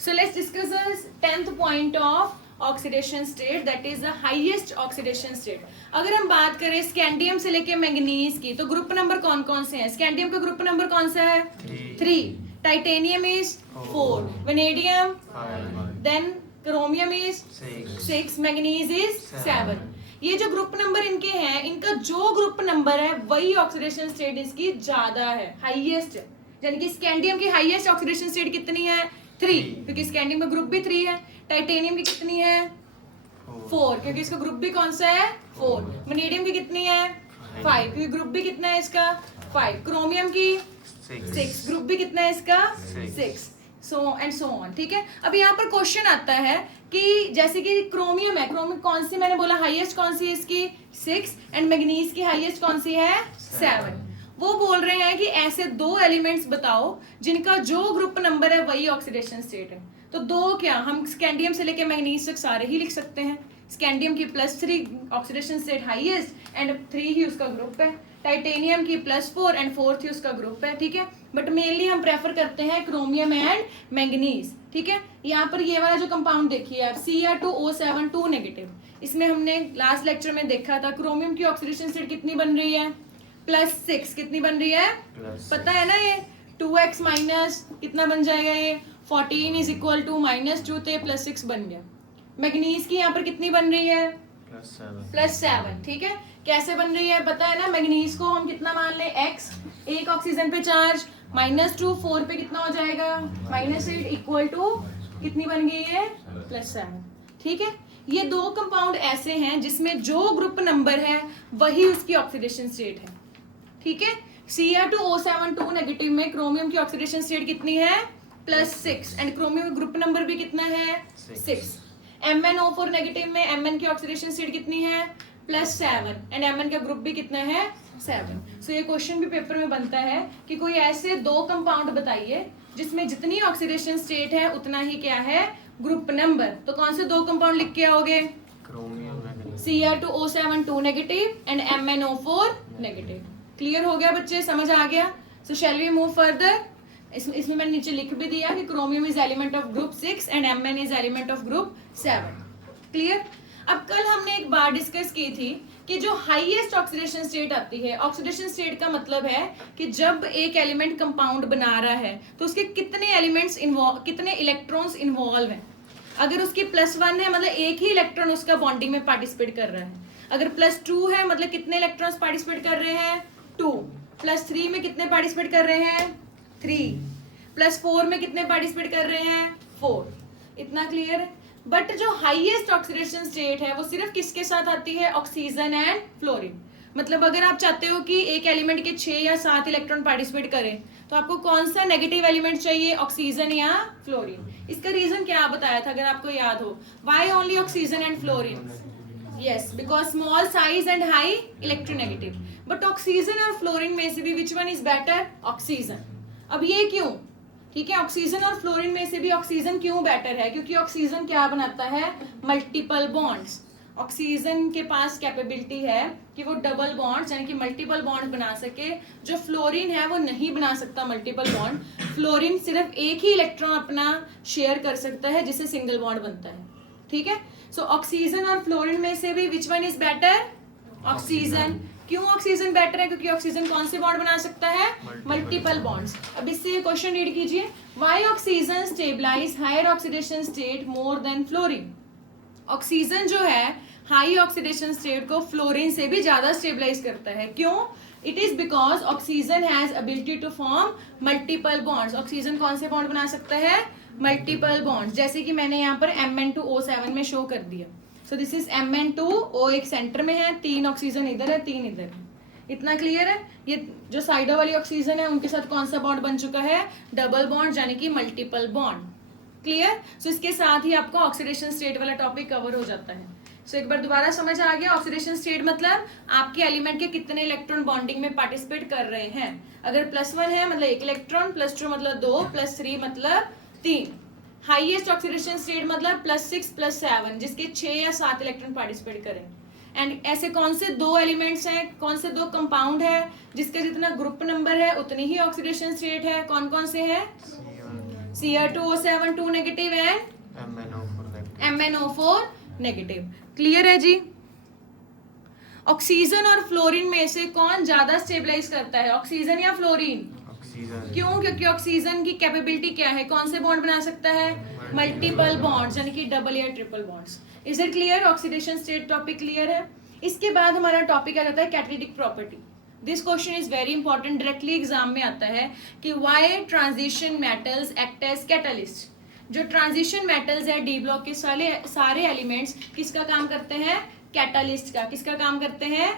So let's discuss the 10th point of oxidation state, that is the highest oxidation state. अगर हम बात करें scandium से लेके मैंगनीज की, तो ग्रुप नंबर कौन कौन से हैं? स्कैंडियम का ग्रुप नंबर कौन सा है? 3. Titanium is 4. Vanadium, then chromium is 6. Manganese is 7. ये जो ग्रुप नंबर इनके हैं, इनका जो ग्रुप नंबर है वही ऑक्सीडेशन स्टेट इसकी ज्यादा है, हाईएस्ट है. यानी कि स्कैंडियम की हाईएस्ट ऑक्सीडेशन स्टेट कितनी है? 3, क्योंकि स्कैंडियम का ग्रुप भी 3 है. टाइटेनियम की कितनी है? 4, क्योंकि इसका ग्रुप भी कौन सा है? 4. वेनेडियम की कितनी है? 5, क्योंकि ग्रुप भी कितना है इसका? 5. क्रोमियम की 6, ग्रुप भी कितना है इसका? 6. So and so on. ठीक है. अब यहाँ पर क्वेश्चन आता है कि जैसे कि क्रोमियम है, क्रोमियम कौन सी, मैंने बोला हाईएस्ट कौन सी है इसकी? 6. एंड मैग्नीज की हाईएस्ट कौन सी है? 7. वो बोल रहे हैं कि ऐसे दो एलिमेंट्स बताओ जिनका जो ग्रुप नंबर है वही ऑक्सीडेशन स्टेट है. तो दो क्या, हम स्कैंडियम से लेके मैग्नीज तक सारे ही लिख सकते हैं. स्कैंडियम की +3 ऑक्सीडेशन स्टेट हाईएस्ट एंड 3 ही उसका ग्रुप है. टाइटेनियम की +4 एंड 4 ही उसका ग्रुप है. ठीक है. बट मेनली हम प्रेफर करते हैं क्रोमियम एंड मैंगनीज. ठीक है. यहाँ पर ये वाला जो कंपाउंड देखिए आप, Cr2O7 2 नेगेटिव, इसमें हमने लास्ट लेक्चर में देखा था क्रोमियम की ऑक्सीडेशन स्टेट कितनी बन रही है? +6. कितनी बन रही है? पता है ना, ये 2x माइनस कितना बन जाएगा? ये 14 इज इक्वल टू -2 थे +6 बन गया. मैग्नीज की यहाँ पर कितनी बन रही है? +7. ठीक है. कैसे बन रही है पता है ना? मैग्नीज को हम कितना मान ले? x. एक ऑक्सीजन पे चार्ज -2, 4 पे कितना हो जाएगा? -8 इक्वल टू कितनी बन गई है? +7. ठीक है. ये दो कंपाउंड ऐसे हैं जिसमें जो ग्रुप नंबर है वही उसकी ऑक्सीडेशन स्टेट है. ठीक है. Cr2O7 2 नेगेटिव में क्रोमियम की ऑक्सीडेशन स्टेट कितनी है? +6. एंड क्रोमियम ग्रुप नंबर भी कितना है? 6. MnO4 नेगेटिव में Mn की ऑक्सीडेशन स्टेट कितनी है? +7. एंड Mn का ग्रुप भी कितना है? 7. सो ये क्वेश्चन भी पेपर में बनता है कि कोई ऐसे दो कंपाउंड बताइए जिसमें जितनी ऑक्सीडेशन स्टेट है उतना ही क्या है? Group number. तो कौन से दो कंपाउंड लिख के आओगे? Cr2O7 2 negative and MnO4 negative. Clear हो गया बच्चे? समझ आ गया? सो शैल वी मूव फर्दर. इसमें मैंने नीचे लिख भी दिया कि chromium is element of group 6 and Mn is element of group 7. Clear. अब कल हमने एक बार डिस्कस की थी कि जो हाईएस्ट ऑक्सीडेशन स्टेट आती है, ऑक्सीडेशन स्टेट का मतलब है कि जब एक एलिमेंट कंपाउंड बना रहा है तो उसके कितने एलिमेंट्स इन्वॉल्व, कितने इलेक्ट्रॉन्स इन्वॉल्व हैं. अगर उसकी +1 है मतलब एक ही इलेक्ट्रॉन उसका बॉन्डिंग में पार्टिसिपेट कर रहा है. अगर +2 है मतलब कितने इलेक्ट्रॉन्स पार्टिसिपेट कर रहे हैं? 2. +3 में कितने पार्टिसिपेट कर रहे हैं? 3. +4 में कितने पार्टिसिपेट कर रहे हैं? 4. इतना क्लियर है. बट जो हाईएस्ट ऑक्सीडेशन स्टेट है वो सिर्फ किसके साथ आती है? Oxygen and fluorine. मतलब अगर आप चाहते हो कि एक एलिमेंट के 6 या 7 इलेक्ट्रॉन पार्टिसिपेट करें तो आपको कौन सा नेगेटिव एलिमेंट चाहिए? ऑक्सीजन या फ्लोरीन. इसका रीजन क्या बताया था अगर आपको याद हो? Why only oxygen and fluorine? Yes, because small size and high electronegative. But oxygen और फ्लोरीन में से भी which one is better? Oxygen. अब ये क्यों? ठीक है. ऑक्सीजन और फ्लोरीन में से भी ऑक्सीजन क्यों बेटर है? क्योंकि ऑक्सीजन क्या बनाता है? Multiple bonds. ऑक्सीजन के पास कैपेबिलिटी है कि वो डबल बॉन्ड्स यानी कि मल्टीपल बॉन्ड बना सके, जो फ्लोरीन है वो नहीं बना सकता मल्टीपल बॉन्ड. फ्लोरीन सिर्फ एक ही इलेक्ट्रॉन अपना शेयर कर सकता है जिससे सिंगल बॉन्ड बनता है. ठीक है. सो ऑक्सीजन और फ्लोरीन में से भी which one is better? Oxygen. क्यों ऑक्सीजन बेटर है? क्योंकि ऑक्सीजन कौन से बॉन्ड बना सकता है? Multiple bonds. अब इससे क्वेश्चन रीड कीजिए. Why oxygen stabilize higher oxidation state more than fluorine? Oxygen जो है हाई ऑक्सीडेशन स्टेट को फ्लोरीन से भी ज्यादा स्टेबलाइज करता है. क्यों? It is because oxygen has ability to form multiple bonds. Oxygen कौन से बॉन्ड बना सकता है? Multiple bonds. जैसे कि मैंने यहाँ पर Mn2O7 में शो कर दिया. सो दिस इज Mn2O एक सेंटर में है, 3 ऑक्सीजन इधर है, 3 इधर है. इतना क्लियर है? ये जो साइडों वाली ऑक्सीजन है उनके साथ कौन सा बॉन्ड बन चुका है? डबल बॉन्ड यानी कि मल्टीपल बॉन्ड. क्लियर. सो इसके साथ ही आपका ऑक्सीडेशन स्टेट वाला टॉपिक कवर हो जाता है. सो एक बार दोबारा समझ आ गया? ऑक्सीडेशन स्टेट मतलब आपके एलिमेंट के कितने इलेक्ट्रॉन बॉन्डिंग में पार्टिसिपेट कर रहे हैं. अगर +1 है मतलब 1 इलेक्ट्रॉन, +2 मतलब 2, +3 मतलब 3. हाईएस्ट ऑक्सीडेशन स्टेट मतलब +6 +7 जिसके 6 या 7 इलेक्ट्रॉन पार्टिसिपेट करें. एंड ऐसे कौन से दो एलिमेंट्स हैं, कौन से दो कंपाउंड है जिसका जितना ग्रुप नंबर है उतनी ही ऑक्सीडेशन स्टेट है? कौन कौन से हैं? Cr2O7 2 negative and MnO4 negative. Clear है जी? ऑक्सीजन और फ्लोरीन में से कौन ज्यादा स्टेबलाइज करता है, ऑक्सीजन या फ्लोरीन? ऑक्सीजन। क्यों? क्योंकि ऑक्सीजन की कैपेबिलिटी क्या है, कौन से बॉन्ड बना सकता है? मल्टीपल बॉन्ड्स, यानी कि डबल या triple bonds. Is it clear? Oxidation state topic clear है। इसके बाद हमारा टॉपिक आ जाता है catalytic property. This question is very important, directly exam में आता है कि why transition metals act as catalyst. जो ट्रांजिशन मेटल्स है डी ब्लॉक के सारे एलिमेंट्स किसका काम करते हैं? कैटालिस्ट का। किसका काम करते हैं?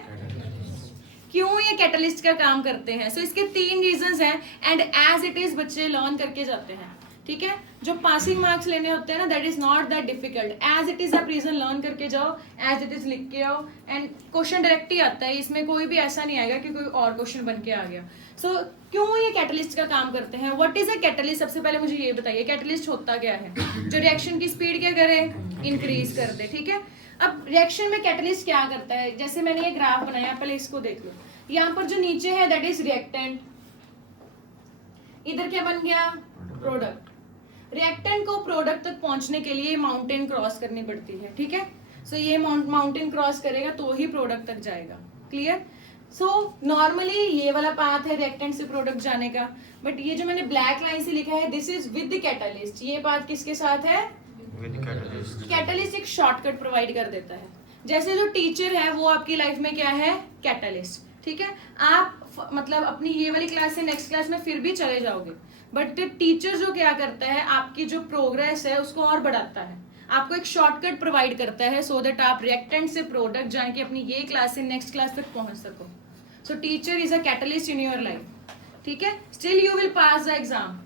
क्यों ये कैटलिस्ट का काम करते हैं? सो इसके 3 रीजंस हैं एंड एज इट इज बच्चे लर्न करके जाते हैं, ठीक है? जो पासिंग मार्क्स लेने होते हैं ना, that is not that difficult. As it is आप रीजन लर्न करके जाओ, एज इट इज लिख के आओ एंड क्वेश्चन डायरेक्ट ही आता है, इसमें कोई भी ऐसा नहीं आएगा कि कोई और क्वेश्चन बन के आ गया। सो क्यों ये कैटलिस्ट का काम करते हैं? What is a catalyst? सबसे पहले मुझे ये बताइए, कैटलिस्ट होता क्या है? जो रिएक्शन की स्पीड क्या करे? इंक्रीज कर दे, ठीक है? अब रिएक्शन में कैटलिस्ट क्या करता है? जैसे मैंने ये ग्राफ बनाया, पहले इसको देख लो। यहाँ पर जो नीचे है दैट इज रिएक्टेंट, इधर क्या बन गया? प्रोडक्ट। रिएक्टेंट को प्रोडक्ट तक पहुंचने के लिए माउंटेन क्रॉस करनी पड़ती है, ठीक है? सो ये माउंटेन क्रॉस करेगा तो ही प्रोडक्ट तक जाएगा। क्लियर? सो नॉर्मली ये वाला पाथ है रिएक्टेंट से प्रोडक्ट जाने का, बट ये जो मैंने ब्लैक लाइन से लिखा है this is with the catalyst. ये पाथ किसके साथ है? कैटलिस्ट एक शॉर्टकट प्रोवाइड कर देता है। जैसे जो टीचर है वो आपकी लाइफ में क्या है? कैटलिस्ट, ठीक है? आप मतलब अपनी ये वाली क्लास से नेक्स्ट क्लास में फिर भी चले जाओगे, बट टीचर जो क्या करता है, आपकी जो प्रोग्रेस है उसको और बढ़ाता है, आपको एक शॉर्टकट प्रोवाइड करता है सो दैट आप रिएक्टेंट से प्रोडक्ट जाके अपनी ये क्लास से नेक्स्ट क्लास तक पहुंच सको। सो teacher is a catalyst in your life, ठीक है? Still you will pass the exam,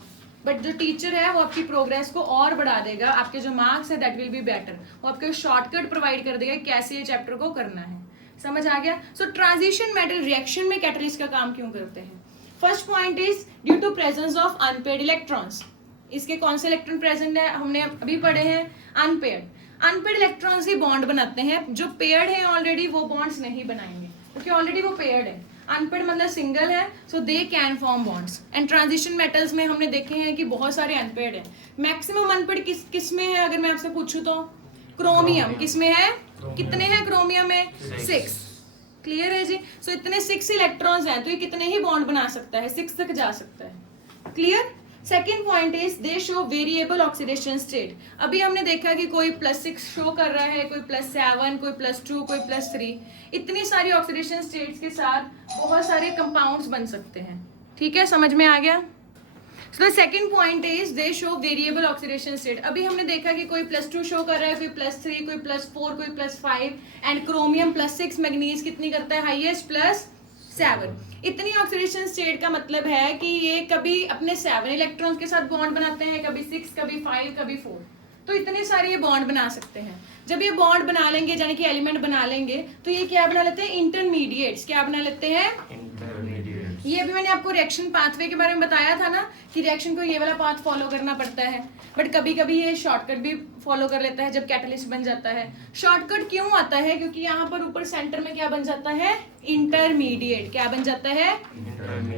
but जो टीचर है वो आपकी प्रोग्रेस को और बढ़ा देगा, आपके जो मार्क्स है दैट विल बी बेटर। वो आपको शॉर्टकट प्रोवाइड कर देगा कैसे ये चैप्टर को करना है। समझ आ गया? सो ट्रांजिशन मेटल रिएक्शन में कैटलिस्ट का काम क्यों करते हैं? First point is due to presence of unpaired electrons. इसके कौन से इलेक्ट्रॉन प्रेजेंट है? हमने अभी पढ़े हैं अनपेयर्ड। अनपेयर्ड इलेक्ट्रॉन्स ही बॉन्ड बनाते हैं, जो पेयर्ड है ऑलरेडी वो बॉन्ड्स नहीं बनाएंगे क्योंकि ऑलरेडी वो पेयर्ड है। अनपेयर्ड मतलब सिंगल है, so they can form bonds. And transition metals में हमने देखे हैं कि बहुत सारे अनपेयर्ड हैं। मैक्सिमम अनपेयर्ड किस में है अगर मैं आपसे पूछूं तो? क्रोमियम। किस में है? कितने हैं क्रोमियम में? 6। क्लियर है जी? सो इतने 6 इलेक्ट्रॉन्स हैं तो ये कितने ही बॉन्ड बना सकता है? 6 तक जा सकता है। Clear? Second point is they show variable oxidation state. अभी हमने देखा कि कोई +6 शो कर रहा है, कोई +7, कोई +2, कोई +3। इतनी सारी ऑक्सीडेशन स्टेट्स के साथ बहुत सारे कंपाउंड्स बन सकते हैं, ठीक है? समझ में आ गया? So the second point is they show variable oxidation state. अभी हमने देखा कि कोई +2 शो कर रहा है, कोई +3, कोई +4, कोई +5 एंड क्रोमियम +6, मैग्नीज कितनी करता है? हाईएस्ट +7। इतनी ऑक्सीडेशन स्टेट का मतलब है कि ये कभी अपने 7 इलेक्ट्रॉन्स के साथ बॉन्ड बनाते हैं, कभी 6, कभी 5, कभी 4। तो इतने सारे ये बॉन्ड बना सकते हैं। जब ये बॉन्ड बना लेंगे यानी कि एलिमेंट बना लेंगे तो ये क्या बना लेते हैं? इंटरमीडिएट्स। क्या बना लेते हैं? ये अभी मैंने आपको रिएक्शन पाथवे के बारे में बताया था ना कि रिएक्शन को ये वाला पाथ फॉलो करना पड़ता है, बट कभी कभी ये शॉर्टकट भी फॉलो कर लेता है जब कैटलिस्ट बन जाता है। शॉर्टकट क्यों आता है? क्योंकि यहाँ पर ऊपर सेंटर में क्या बन जाता है? इंटरमीडिएट। क्या बन जाता है?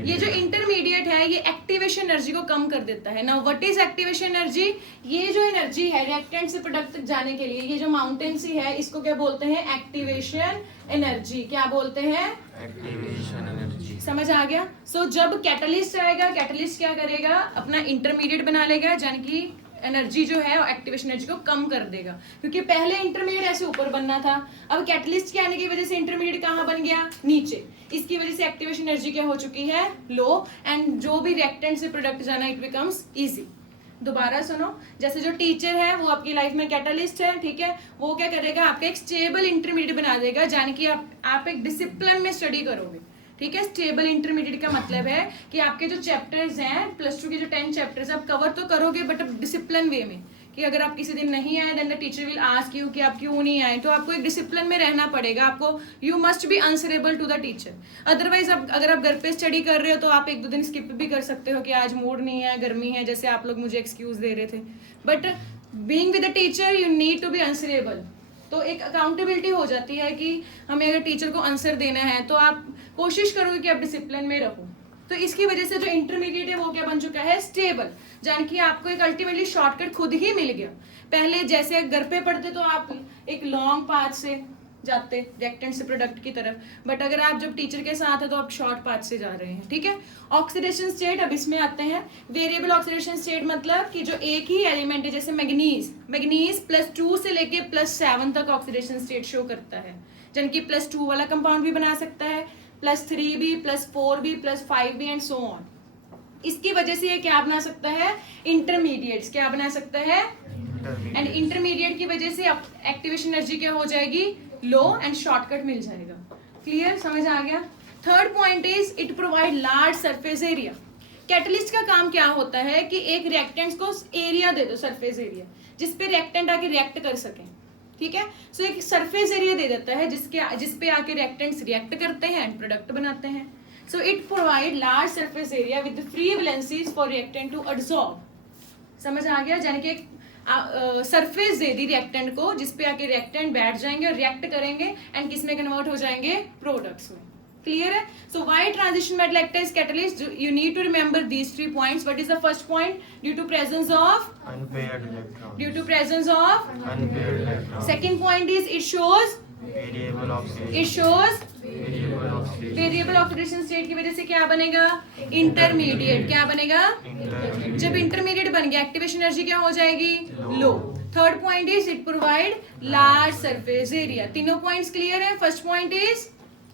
ये जो इंटरमीडिएट है ये एक्टिवेशन एनर्जी को कम कर देता है। Now what is activation energy? ये जो एनर्जी है रिएक्टेंट से प्रोडक्ट तक जाने के लिए, ये जो माउंटेन सी है इसको क्या बोलते हैं? Activation energy. क्या बोलते हैं? Activation energy. समझ आ गया? सो जब कैटलिस्ट आएगा, कैटलिस्ट क्या करेगा? अपना इंटरमीडिएट बना लेगा, यानी कि एनर्जी जो है एक्टिवेशन एनर्जी को कम कर देगा, क्योंकि पहले इंटरमीडिएट ऐसे ऊपर बनना था, अब कैटलिस्ट के आने की वजह से इंटरमीडिएट कहाँ बन गया? नीचे। इसकी वजह से एक्टिवेशन एनर्जी क्या हो चुकी है? लो, एंड जो भी रिएक्टेंट से प्रोडक्ट जाना इट बिकम्स इजी। दोबारा सुनो, जैसे जो टीचर है वो आपकी लाइफ में कैटलिस्ट है, ठीक है? वो क्या करेगा? आपका एक स्टेबल इंटरमीडिएट बना देगा, यानी कि आप एक डिसिप्लिन में स्टडी करोगे, ठीक है? स्टेबल इंटरमीडिएट का मतलब है कि आपके जो चैप्टर्स हैं +2 के जो 10 चैप्टर्स आप कवर तो करोगे बट डिसिप्लिन वे में, कि अगर आप किसी दिन नहीं आए then the teacher will ask you कि आप क्यों नहीं आए, तो आपको एक डिसिप्लिन में रहना पड़ेगा। आपको you must be answerable to the teacher. Otherwise अगर आप घर पे स्टडी कर रहे हो तो आप 1-2 दिन स्किप भी कर सकते हो कि आज मूड नहीं है, गर्मी है, जैसे आप लोग मुझे एक्सक्यूज दे रहे थे। But being with the teacher you need to be answerable. तो एक अकाउंटेबिलिटी हो जाती है कि हमें अगर टीचर को आंसर देना है तो आप कोशिश करोगे कि आप डिसिप्लिन में रहो, तो इसकी वजह से जो इंटरमीडिएट है वो क्या बन चुका है, स्टेबल। जान कि आपको एक अल्टीमेटली शॉर्टकट खुद ही मिल गया। पहले जैसे घर पे पढ़ते तो आप एक लॉन्ग पाथ से जाते रिएक्टेंट से प्रोडक्ट की तरफ, बट अगर आप जब टीचर के साथ है तो आप शॉर्ट पाथ से जा रहे हैं, ठीक है। ऑक्सीडेशन स्टेट, अब इसमें आते हैं। वेरिएबल ऑक्सीडेशन स्टेट मतलब कि जो एक ही एलिमेंट है, जैसे मैग्नीज +2 से लेके +7 तक ऑक्सीडेशन स्टेट शो करता है। जबकि +2 वाला कंपाउंड भी बना सकता है, +3 भी, +4 भी, +5 भी एंड सो ऑन। इसकी वजह से ये क्या बना सकता है, इंटरमीडिएट्स। क्या बना सकता है, एंड इंटरमीडिएट की वजह से एक्टिवेशन एनर्जी क्या हो जाएगी, लो, एंड शॉर्टकट मिल जाएगा। क्लियर, समझ आ गया। Third point is it provide large surface area. Catalyst का काम क्या होता है कि एक रिएक्टेंट को एरिया दे दो, सरफेस एरिया, जिसपे रिएक्टेंट आके रिएक्ट कर सके, ठीक है। सो एक सरफेस एरिया दे देता है जिसपे आके रिएक्टेंट्स रिएक्ट करते हैं एंड प्रोडक्ट बनाते हैं। So it provide large surface area with free valencies for reactant to absorb. समझ आ गया, यानी कि सरफेस दे दी रिएक्टेंट को जिसपे आके रिएक्टेंट बैठ जाएंगे और रिएक्ट करेंगे एंड किस में कन्वर्ट हो जाएंगे, प्रोडक्ट्स में। क्लियर है। So why transition metal act as catalyst, you need to remember these 3 points. What is the first point, due to presence of Unpaired electrons. Due to presence of Unpaired electrons. Second point is it shows Variable oxidation. It shows Variable oxidation. Variable oxidation state की वजह से क्या बनेगा, intermediate. क्या बनेगा, Intermediate. जब intermediate बन गया एक्टिवेशन एनर्जी क्या हो जाएगी, लो। Third point is it provide large surface area. तीनों पॉइंट्स क्लियर है। First point is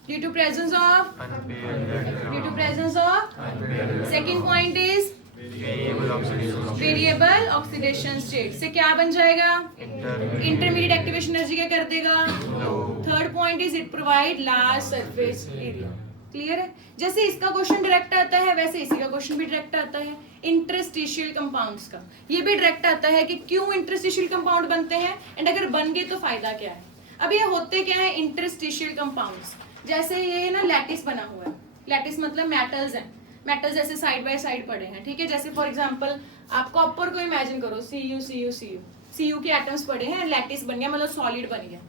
due to presence of, Unpaired electrons. Due to presence of. Unpaired electrons. Second point is Variable oxidation. Variable oxidation state से क्या बन जाएगा, Intermediate. Intermediate activation energy क्या कर देगा, Low. Third point is it provide large surface area. Clear है। जैसे इसका क्वेश्चन डायरेक्ट आता है वैसे इसी का क्वेश्चन भी डायरेक्ट आता है। इंटरस्टिशियल कंपाउंड्स का ये भी डायरेक्ट आता है कि क्यों इंटरस्टिशियल कंपाउंड बनते हैं एंड अगर बन गए तो फायदा क्या है। अब ये होते क्या है इंटरस्टिशियल कंपाउंड्स, जैसे ये ना लैटिस बना हुआ है। लैटिस मतलब मेटल्स हैं, मेटल्स ऐसे साइड बाय साइड पड़े हैं, ठीक है। जैसे फॉर एग्जांपल आप कॉपर को इमेजिन करो, Cu के एटम्स पड़े हैं, लैटिस बन गया, मतलब सॉलिड बन गया।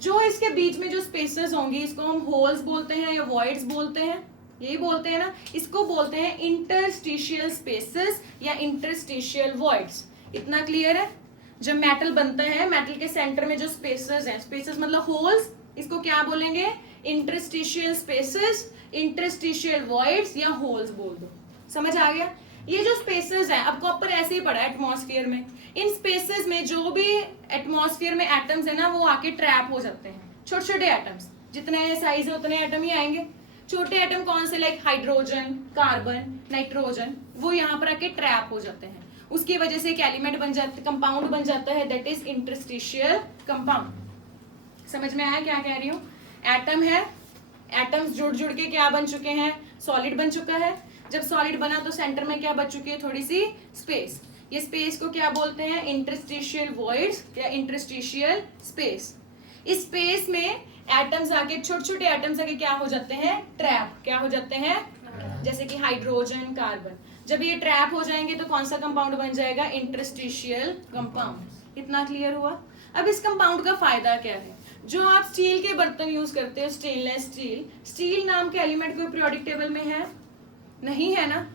जो इसके बीच में जो स्पेसेस होंगी इसको हम होल्स बोलते हैं या वॉइड्स बोलते हैं, यही बोलते हैं ना। इसको बोलते हैं इंटरस्टिशियल स्पेसेस या इंटरस्टिशियल वॉइड्स। इतना क्लियर है। जब मेटल बनता है, मेटल के सेंटर में जो स्पेसेस हैं, स्पेसेस मतलब होल्स, इसको क्या बोलेंगे, इंटरस्टिशियल स्पेसेस, इंटरस्टिशियल वॉइड्स या होल्स बोल दो। समझ आ गया। ये जो स्पेसेस हैं, अब कॉपर ऐसे ही पड़ा है एटमॉस्फेयर में, इन स्पेसेस में जो भी एटमॉस्फेयर में एटम्स है ना वो आके ट्रैप हो जाते हैं। छोटे छोटे एटम्स, जितने साइज है उतने एटम ही आएंगे। छोटे एटम कौन से, लाइक हाइड्रोजन, कार्बन, नाइट्रोजन, वो यहाँ पर आके ट्रैप हो जाते हैं। उसकी वजह से एक एलिमेंट बन जाता, कंपाउंड बन जाता है, दैट इज इंटरस्टिशियल कंपाउंड। समझ में आया क्या कह रही हूँ। एटम है, एटम्स जुड़ जुड़ के क्या बन चुके हैं, सॉलिड बन चुका है। जब सॉलिड बना तो सेंटर में क्या बच चुकी है, थोड़ी सी स्पेस। ये स्पेस को क्या बोलते हैं, इंटरस्टिशियल वॉइड्स या इंटरस्टिशियल स्पेस। इस स्पेस में एटम्स आके, छोटे छोटे एटम्स आके क्या हो जाते हैं, ट्रैप। क्या हो जाते हैं, जैसे कि हाइड्रोजन, कार्बन। जब ये ट्रैप हो जाएंगे तो कौन सा कंपाउंड बन जाएगा, इंटरस्टिशियल कंपाउंड। इतना क्लियर हुआ। अब इस कंपाउंड का फायदा क्या है। जो आप स्टील के बर्तन यूज करते हो, स्टेनलेस स्टील, स्टील नाम के एलिमेंट कोई पीरियोडिक टेबल में है, नहीं है ना।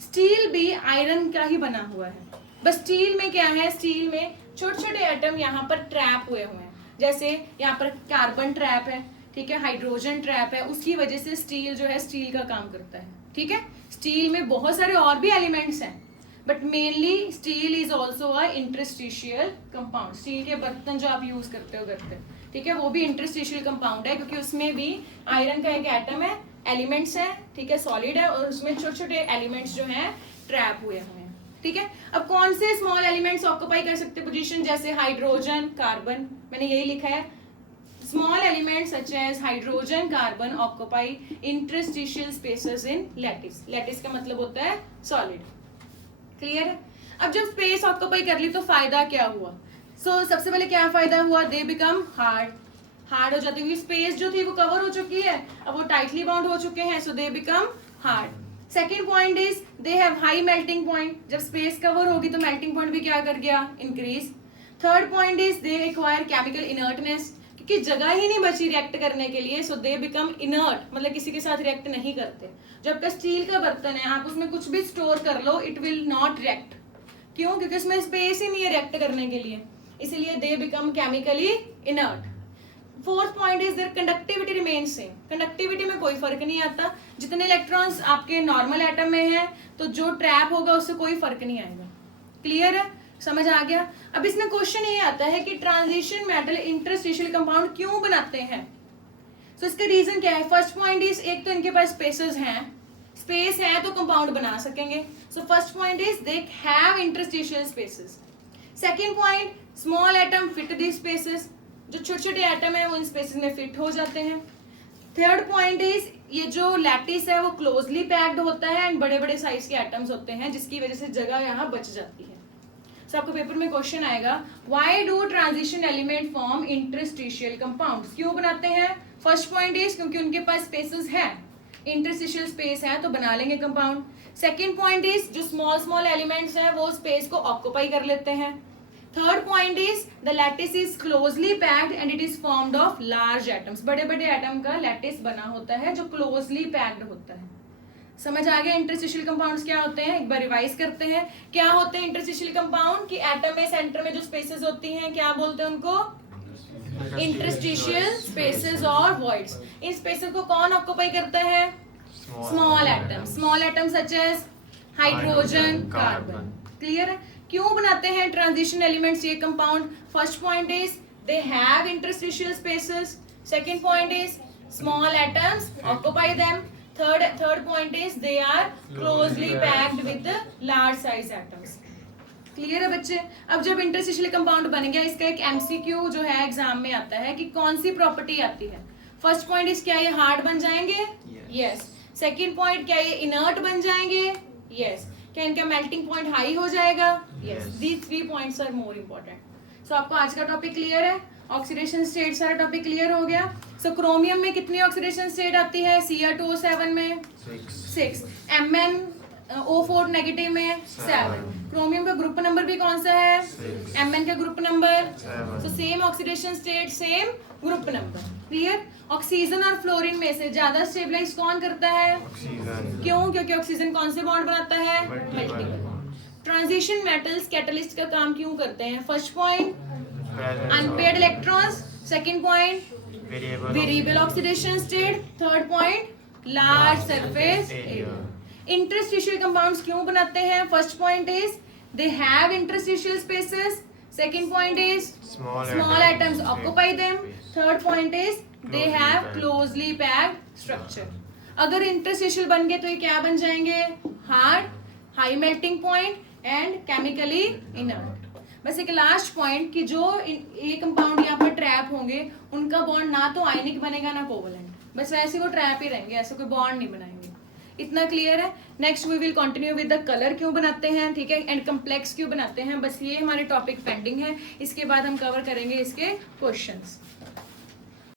स्टील भी आयरन का ही बना हुआ है, बस स्टील में क्या है, स्टील में छोटे छोटे एटम यहाँ पर ट्रैप हुए हैं। जैसे यहाँ पर कार्बन ट्रैप है, ठीक है, हाइड्रोजन ट्रैप है, उसकी वजह से स्टील जो है स्टील का काम करता है, ठीक है। स्टील में बहुत सारे और भी एलिमेंट्स हैं, but mainly steel is also a interstitial compound. Steel के बर्तन जो आप यूज करते हो घर पे, ठीक है, वो भी इंटरस्टिशियल कंपाउंड है, क्योंकि उसमें भी आयरन का एक एटम है, एलिमेंट्स है, ठीक है, सॉलिड है, और उसमें छोटे छोटे एलिमेंट्स जो हैं ट्रैप हुए हैं, ठीक है। अब कौन से स्मॉल एलिमेंट्स ऑक्यूपाई कर सकते हैं पोजीशन, जैसे हाइड्रोजन, कार्बन, मैंने यही लिखा है। Small elements such as hydrogen, carbon occupy interstitial spaces in lattice. Lattice का मतलब होता है सॉलिड। क्लियर है। अब जब स्पेस ऑक्यूपाई कर ली तो फायदा क्या हुआ। सबसे पहले क्या फायदा हुआ, दे बिकम हार्ड हो जाती है। स्पेस जो थी वो कवर हो चुकी है, अब वो टाइटली बाउंड हो चुके हैं, so they become hard. Second point is they have high melting point. जब स्पेस कवर होगी तो मेल्टिंग पॉइंट भी क्या कर गया, increase. Third point is they require chemical inertness, क्योंकि जगह ही नहीं बची रिएक्ट करने के लिए, सो दे बिकम इनर्ट, मतलब किसी के साथ रिएक्ट नहीं करते। जब आपका स्टील का बर्तन है, आप उसमें कुछ भी स्टोर कर लो, इट विल नॉट रिएक्ट। क्यों? क्योंकि उसमें स्पेस ही नहीं है रिएक्ट करने के लिए, इसीलिए they become chemically inert. Fourth point is their conductivity remain same. Conductivity में कोई फर्क नहीं आता, जितने इलेक्ट्रॉन्स आपके नॉर्मल एटम में है तो जो ट्रैप होगा उससे कोई फर्क नहीं आएगा। क्लियर है? समझ आ गया? अब इसमें क्वेश्चन ये आता है कि ट्रांजिशन मेटल इंटरस्टिशियल कंपाउंड क्यों बनाते हैं। सो इसका रीजन क्या है? फर्स्ट पॉइंट इज, एक तो इनके पास स्पेसेस हैं, स्पेस है तो कंपाउंड बना सकेंगे। So first point is they have interstitial spaces. Second point, small atom fit this spaces, जो छोटे छोटे एटम है वो इन स्पेसेस में फिट हो जाते हैं। थर्ड पॉइंट इज, ये जो लैटिस है वो क्लोजली पैक्ड होता है एंड बड़े बड़े साइज के एटम्स होते हैं, जिसकी वजह से जगह यहाँ बच जाती है। सो आपको पेपर में क्वेश्चन आएगा, why do transition element form interstitial compounds, क्यों बनाते हैं? फर्स्ट पॉइंट इज क्योंकि उनके पास स्पेसेस है, इंटरस्टिशियल स्पेस है तो बना लेंगे कंपाउंड। सेकंड पॉइंट इज, जो स्मॉल स्मॉल एलिमेंट्स हैं वो स्पेस को ऑक्यूपाई कर लेते हैं। Third point is, the lattice is closely packed and it is formed of large atoms. बड़े बड़े एटम का लैटिस बना होता है जो क्लोजली पैक्ड होता है। समझ आ गया इंटरस्टिशियल कंपाउंड्स क्या होते हैं? एक बार रिवाइज करते हैं। क्या होते हैं इंटरस्टिशियल कंपाउंड? कि एटम में सेंटर में जो स्पेसेस होती हैं, क्या बोलते हैं उनको? इंटरस्टिशियल स्पेसेस और वॉइड्स। इन स्पेसेस को कौन ऑक्यूपाई करता है? Small atom. Small atom such as hydrogen, carbon. Clear है? क्यों बनाते हैं ट्रांजिशन एलिमेंट्स ये compound? First point is they have interstitial spaces. Second point is small atoms occupy them. Third point is they are closely packed with large size atoms. Clear है बच्चे? अब जब interstitial compound बन गया, इसका एक MCQ जो है एग्जाम में आता है कि कौन सी प्रॉपर्टी आती है। फर्स्ट पॉइंट इज, क्या ये हार्ड बन जाएंगे? यस। सेकंड पॉइंट, क्या ये इनर्ट बन जाएंगे? यस। क्या इनका मेल्टिंग पॉइंट हाई हो जाएगा? Yes. These 3 points are more important. So आपको आज का टॉपिक क्लियर है? ऑक्सीडेशन स्टेट सारा टॉपिक क्लियर हो गया। सो क्रोमियम में कितनी ऑक्सीडेशन स्टेट आती है? Cr2O7 में 6, MnO4 नेगेटिव में 7। क्रोमियम का ग्रुप नंबर भी कौन सा है? Mn का group number. So same oxidation state, same group number. Clear? Oxygen और फ्लोरीन में से ज्यादा स्टेबलाइज कौन करता है? ऑक्सीजन। क्यों? क्योंकि ऑक्सीजन कौन से बॉन्ड बनाता है? मल्टीपल। ट्रांजिशन मेटल्स कैटलिस्ट का काम क्यों करते हैं? First point, unpaired electrons. Second point, variable oxidation state. Third point, large surface area. Interstitial compounds क्यों बनाते हैं? First point is they have interstitial spaces. Second point is small atoms occupy them. Third point is they have closely packed structure. अगर interstitial बन गए तो ये क्या बन जाएंगे? Hard, high melting point and chemically inert. बस एक लास्ट पॉइंट कि जो ये कंपाउंड यहाँ पर ट्रैप होंगे उनका बॉन्ड ना तो आयनिक बनेगा ना कोवलेंट, बस वैसे वो ट्रैप ही रहेंगे, ऐसे कोई बॉन्ड नहीं बनाएंगे। इतना क्लियर है? Next we will continue with the colour क्यों बनाते हैं, ठीक है, एंड कम्प्लेक्स क्यों बनाते हैं। बस ये हमारे टॉपिक पेंडिंग है, इसके बाद हम कवर करेंगे इसके क्वेश्चंस।